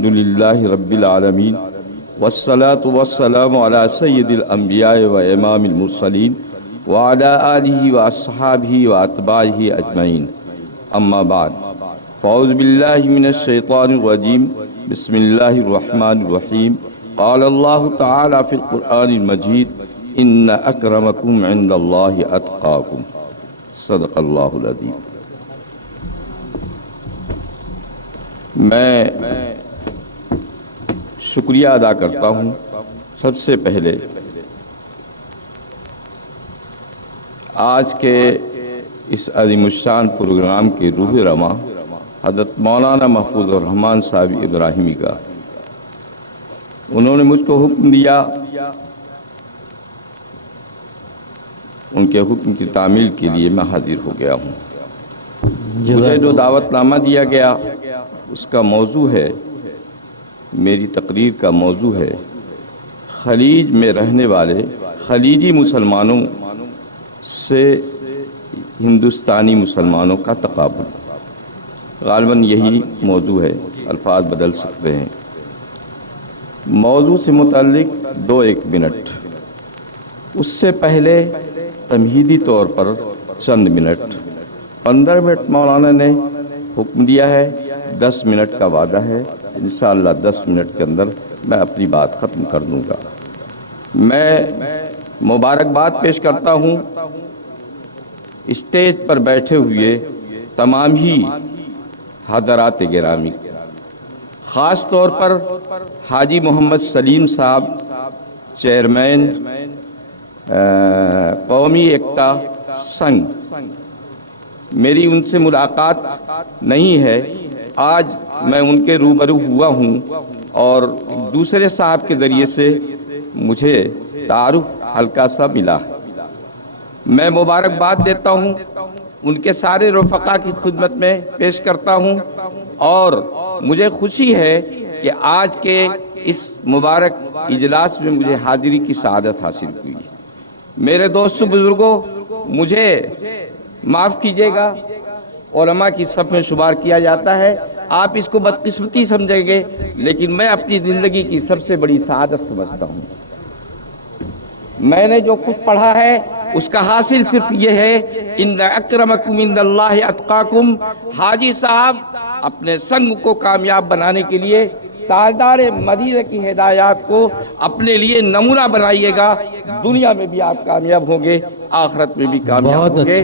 الحمد للہ رب العالمین والصلاة والسلام علی سید الانبیاء و امام المرسلین وعلی آلہ واصحابہ واتباعہ اجمعین اما بعد فاعوذ باللہ من الشیطان الرجیم بسم اللہ الرحمن الرحیم قال اللہ تعالی فی القرآن المجید ان اکرمکم عند اللہ اتقاکم صدق اللہ العظیم۔ میں شکریہ ادا کرتا ہوں سب سے پہلے آج کے اس عظیم الشان پروگرام کے روح رواں حضرت مولانا محفوظ الرحمان صاحب ابراہیمی کا۔ انہوں نے مجھ کو حکم دیا، ان کے حکم کی تعمیل کے لیے میں حاضر ہو گیا ہوں۔ مجھے جو دعوت نامہ دیا گیا اس کا موضوع ہے، میری تقریر کا موضوع ہے خلیج میں رہنے والے خلیجی مسلمانوں سے ہندوستانی مسلمانوں کا تقابل۔ غالباً یہی موضوع ہے، الفاظ بدل سکتے ہیں۔ موضوع سے متعلق 2-1 منٹ، اس سے پہلے تمہیدی طور پر چند منٹ۔ 15 منٹ مولانا نے حکم دیا ہے، 10 منٹ کا وعدہ ہے، انشاءاللہ 10 منٹ کے اندر میں اپنی بات ختم کر دوں گا۔ میں مبارکباد پیش کرتا ہوں اسٹیج پر بیٹھے ہوئے تمام ہی حضرات گرامی، خاص طور پر حاجی محمد سلیم صاحب، چیئرمین قومی ایکتا سنگھ۔ میری ان سے ملاقات نہیں ہے، آج میں ان کے روبرو ہوا ہوں اور دوسرے صاحب کے ذریعے سے مجھے تعارف ہلکا سا ملا ہے۔ میں مبارکباد دیتا ہوں، ان کے سارے رفقا کی خدمت میں پیش کرتا ہوں، اور مجھے خوشی ہے کہ آج کے اس مبارک اجلاس میں مجھے حاضری کی سعادت حاصل ہوئی۔ میرے دوستو بزرگوں، مجھے معاف کیجیے گا، علماء کی صف میں شمار کیا جاتا ہے، آپ اس کو بدقسمتی سمجھیں گے، لیکن میں اپنی زندگی کی سب سے بڑی سعادت سمجھتا ہوں۔ میں نے جو کچھ پڑھا ہے اس کا حاصل صرف یہ ہے، ان اکرمکم عند اللہ اتقاکم۔ حاجی صاحب اپنے سنگ کو کامیاب بنانے کے لیے تاجدار مدینہ کی ہدایات کو اپنے لیے نمونہ بنائیے گا، دنیا میں بھی آپ کامیاب ہوں گے، آخرت میں بھی کامیاب ہوں گے۔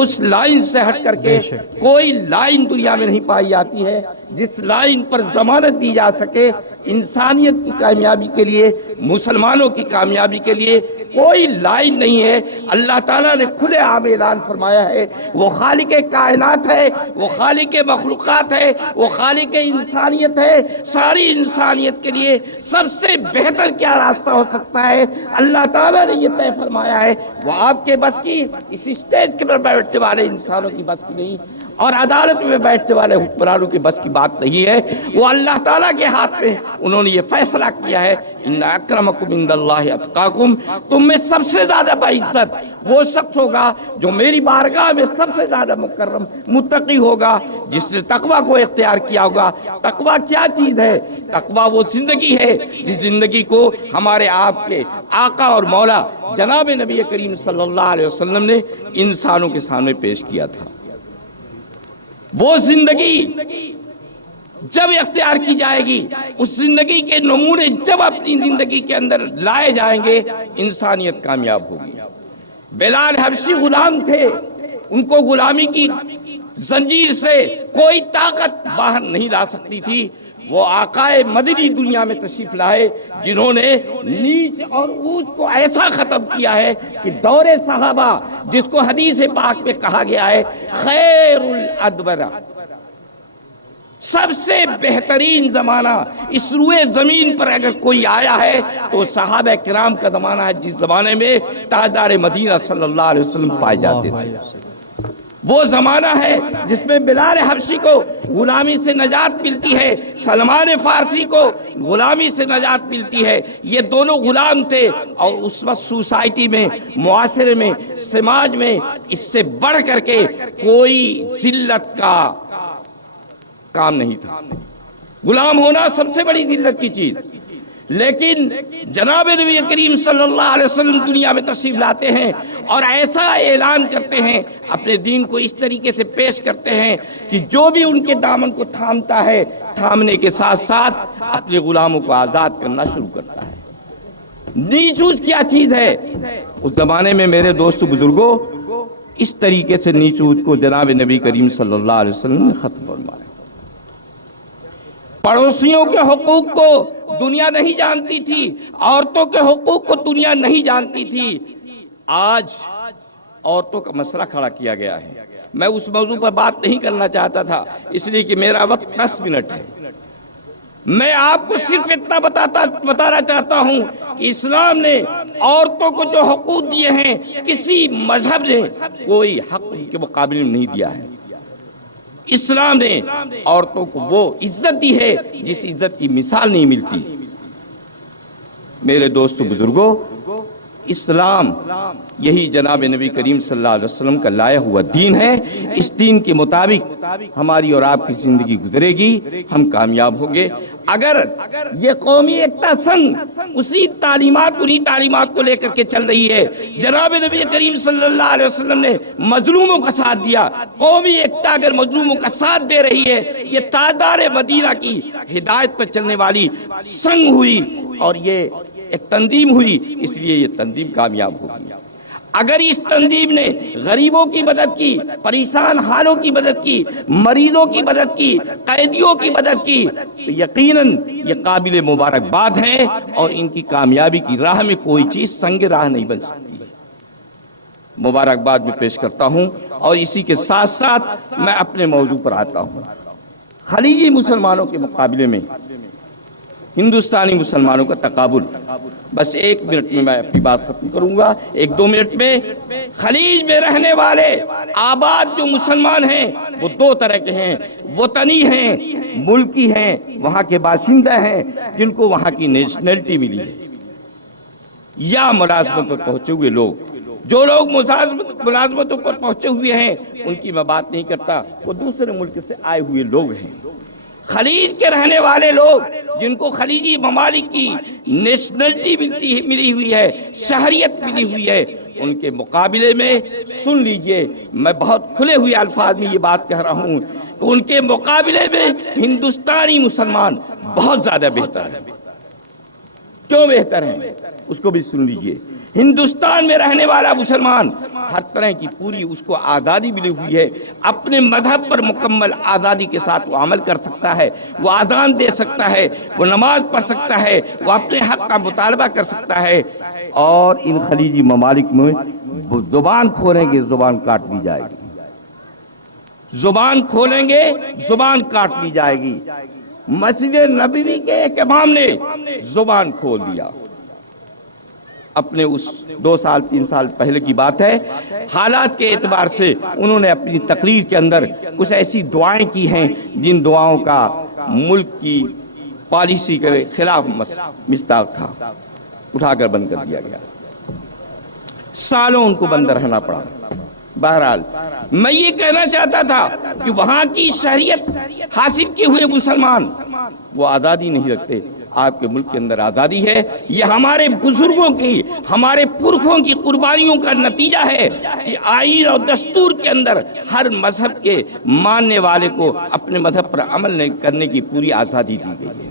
اس لائن سے ہٹ کر کے کوئی لائن دنیا میں نہیں پائی جاتی ہے جس لائن پر ضمانت دی جا سکے انسانیت کی کامیابی کے لیے، مسلمانوں کی کامیابی کے لیے کوئی لائن نہیں ہے۔ اللہ تعالیٰ نے کھلے عام اعلان فرمایا ہے، وہ خالق کائنات ہے، وہ خالق مخلوقات ہے، وہ خالق انسانیت ہے۔ ساری انسانیت کے لیے سب سے بہتر کیا راستہ ہو سکتا ہے، اللہ تعالیٰ نے یہ طے فرمایا ہے۔ وہ آپ کے بس کی، اس اسٹیج کے پر بیٹھنے والے انسانوں کی بس کی نہیں، اور عدالت میں بیٹھنے والے حکمرانوں کی بس کی بات نہیں ہے، وہ اللہ تعالیٰ کے ہاتھ میں انہوں نے یہ فیصلہ کیا ہے، ان اکرمکم عند اللہ اتقاکم۔ تم میں سب سے زیادہ باعزت وہ شخص ہوگا جو میری بارگاہ میں سب سے زیادہ مکرم متقی ہوگا، جس نے تقوی کو اختیار کیا ہوگا۔ تقوی کیا چیز ہے؟ تقوی وہ زندگی ہے جس زندگی کو ہمارے آپ کے آقا اور مولا جناب نبی کریم صلی اللہ علیہ وسلم نے انسانوں کے سامنے پیش کیا تھا۔ وہ زندگی جب اختیار کی جائے گی، اس زندگی کے نمونے جب اپنی زندگی کے اندر لائے جائیں گے، انسانیت کامیاب ہوگی۔ بلال حبشی غلام تھے، ان کو غلامی کی زنجیر سے کوئی طاقت باہر نہیں لا سکتی تھی۔ وہ آقائے مدنی دنیا میں تشریف لائے جنہوں نے نیچ اور اونچ کو ایسا ختم کیا ہے کہ دور صحابہ، جس کو حدیث پاک میں کہا گیا ہے خیر الادبرہ، سب سے بہترین زمانہ اس روئے زمین پر اگر کوئی آیا ہے تو صحابہ کرام کا زمانہ ہے، جس زمانے میں تاجدار مدینہ صلی اللہ علیہ وسلم پائے جاتے تھے۔ وہ زمانہ ہے جس میں بلال حبشی کو غلامی سے نجات ملتی ہے، سلمان فارسی کو غلامی سے نجات ملتی ہے۔ یہ دونوں غلام تھے، اور اس وقت سوسائٹی میں، معاشرے میں، سماج میں اس سے بڑھ کر کے کوئی ذلت کا کام نہیں تھا۔ غلام ہونا سب سے بڑی ذلت کی چیز، لیکن جناب نبی کریم صلی اللہ علیہ وسلم دنیا میں تشریف لاتے ہیں اور ایسا اعلان کرتے ہیں، اپنے دین کو اس طریقے سے پیش کرتے ہیں کہ جو بھی ان کے دامن کو تھامتا ہے، تھامنے کے ساتھ ساتھ اپنے غلاموں کو آزاد کرنا شروع کرتا ہے۔ نیچوز کیا چیز ہے؟ اس زمانے میں میرے دوست بزرگوں اس طریقے سے نیچوز کو جناب نبی کریم صلی اللہ علیہ وسلم نے ختم فرمایا۔ پڑوسیوں کے حقوق کو دنیا نہیں جانتی تھی، عورتوں کے حقوق کو دنیا نہیں جانتی تھی۔ آج عورتوں کا مسئلہ کھڑا کیا گیا ہے۔ میں اس موضوع پر بات نہیں کرنا چاہتا تھا، اس لیے کہ میرا وقت 10 منٹ ہے۔ میں آپ کو صرف اتنا بتانا چاہتا ہوں کہ اسلام نے عورتوں کو جو حقوق دیے ہیں، کسی مذہب نے کوئی حق ان کے مقابلے میں نہیں دیا ہے۔ اسلام نے عورتوں کو وہ عزت دی ہے جس عزت کی مثال نہیں ملتی۔ میرے دوست بزرگوں، اسلام یہی جناب نبی کریم صلی اللہ علیہ وسلم کا لایا ہوا دین ہے۔ اس دین کے مطابق ہماری اور آپ کی زندگی گزرے گی، ہم کامیاب ہوں گے۔ اگر یہ قومی ایکتا سنگھ اسی تعلیمات کو لے کر کے چل رہی ہے، جناب نبی کریم صلی اللہ علیہ وسلم نے مظلوموں کا ساتھ دیا، قومی ایکتا اگر مظلوموں کا ساتھ دے رہی ہے، یہ تاجدار مدینہ کی ہدایت پر چلنے والی سنگھ ہوئی اور یہ ایک تنظیم ہوئی، اس لیے یہ تنظیم کامیاب ہوگی۔ اگر اس تنظیم نے غریبوں کی مدد کی، پریشان حالوں کی مدد کی، مریضوں کی مدد کی، قیدیوں کی مدد کی، تو یقیناً یہ قابل مبارکباد ہے، اور ان کی کامیابی کی راہ میں کوئی چیز سنگ راہ نہیں بن سکتی۔ مبارکباد میں پیش کرتا ہوں، اور اسی کے ساتھ ساتھ میں اپنے موضوع پر آتا ہوں۔ خلیجی مسلمانوں کے مقابلے میں ہندوستانی مسلمانوں کا تقابل، بس 1 منٹ میں میں اپنی بات ختم کروں گا، 1-2 منٹ میں۔ خلیج میں رہنے والے آباد جو مسلمان ہیں وہ 2 طرح کے ہیں، وطنی ہیں، ملکی ہیں، وہاں کے باشندہ ہیں جن کو وہاں کی نیشنلٹی ملی ہے، یا ملازمت پر پہنچے ہوئے لوگ۔ جو لوگ ملازمتوں پر پہنچے ہوئے ہیں ان کی میں بات نہیں کرتا، وہ دوسرے ملک سے آئے ہوئے لوگ ہیں۔ خلیج کے رہنے والے لوگ جن کو خلیجی ممالک کی نیشنلٹی ملی ہوئی ہے، شہریت ملی ہوئی ہے، ان کے مقابلے میں سن لیجئے، میں بہت کھلے ہوئے الفاظ میں یہ بات کہہ رہا ہوں کہ ان کے مقابلے میں ہندوستانی مسلمان بہت زیادہ بہتر ہیں۔ کیوں بہتر ہیں اس کو بھی سن لیجئے۔ ہندوستان میں رہنے والا مسلمان ہر طرح کی پوری اس کو آزادی ملی ہوئی ہے، اپنے مذہب پر مکمل آزادی کے ساتھ وہ عمل کر سکتا ہے، وہ اذان دے سکتا ہے، وہ نماز پڑھ سکتا ہے، وہ اپنے حق کا مطالبہ کر سکتا ہے۔ اور ان خلیجی ممالک میں زبان کھولیں گے زبان کاٹ دی جائے گی، زبان کھولیں گے زبان کاٹ دی جائے گی۔ مسجد نبوی کے ایک امام نے زبان کھول دیا، اپنے اس 2 سال 3 سال پہلے کی بات ہے، حالات کے اعتبار سے انہوں نے اپنی تقریر کے اندر کچھ ایسی دعائیں کی ہیں جن دعاؤں کا ملک کی پالیسی کے خلاف مصداق تھا، اٹھا کر بند کر دیا گیا، سالوں ان کو بند رہنا پڑا۔ بہرحال میں یہ کہنا چاہتا تھا کہ وہاں کی شہریت حاصل کیے ہوئے مسلمان وہ آزادی نہیں رکھتے، آپ کے ملک کے اندر آزادی ہے۔ یہ ہمارے بزرگوں کی، ہمارے پرکھوں کی قربانیوں کا نتیجہ ہے کہ آئین اور دستور کے اندر ہر مذہب کے ماننے والے کو اپنے مذہب پر عمل کرنے کی پوری آزادی دی گئی ہے۔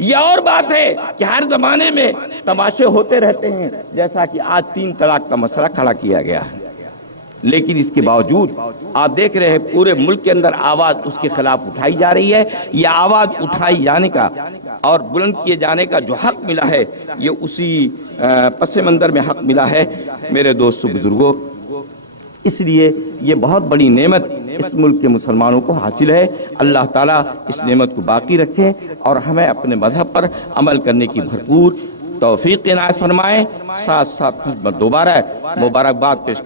یہ اور بات ہے کہ ہر زمانے میں تماشے ہوتے رہتے ہیں، جیسا کہ آج 3 طلاق کا مسئلہ کھڑا کیا گیا ہے، لیکن اس کے باوجود آپ دیکھ رہے ہیں پورے ملک کے اندر آواز اس کے خلاف اٹھائی جا رہی ہے۔ یہ آواز اٹھائی جانے کا اور بلند کیے جانے کا جو حق ملا ہے، یہ اسی پس منظر میں حق ملا ہے میرے دوستو بزرگوں۔ اس لیے یہ بہت بڑی نعمت اس ملک کے مسلمانوں کو حاصل ہے۔ اللہ تعالیٰ اس نعمت کو باقی رکھے اور ہمیں اپنے مذہب پر عمل کرنے کی بھرپور توفیق عنایت فرمائے۔ ساتھ ساتھ میں دوبارہ مبارکباد پیش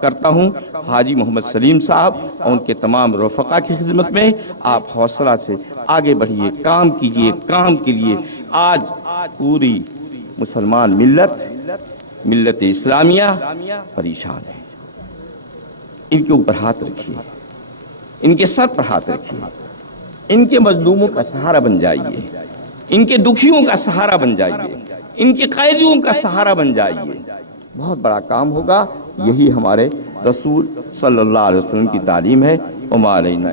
کرتا ہوں حاجی محمد سلیم صاحب اور ان کے تمام رفقا کی خدمت میں۔ آپ حوصلہ سے آگے بڑھیے، کام کیجئے، کام کے لیے آج پوری مسلمان ملت اسلامیہ پریشان ہے۔ ان کے اوپر ہاتھ رکھیے، ان کے سر پر ہاتھ رکھیے، ان کے مظلوموں کا سہارا بن جائیے، ان کے دکھیوں کا سہارا بن جائیے، ان کے قیدیوں کا سہارا بن جائیے، بہت بڑا کام ہوگا۔ یہی ہمارے رسول صلی اللہ علیہ وسلم کی تعلیم ہے۔ وما علینا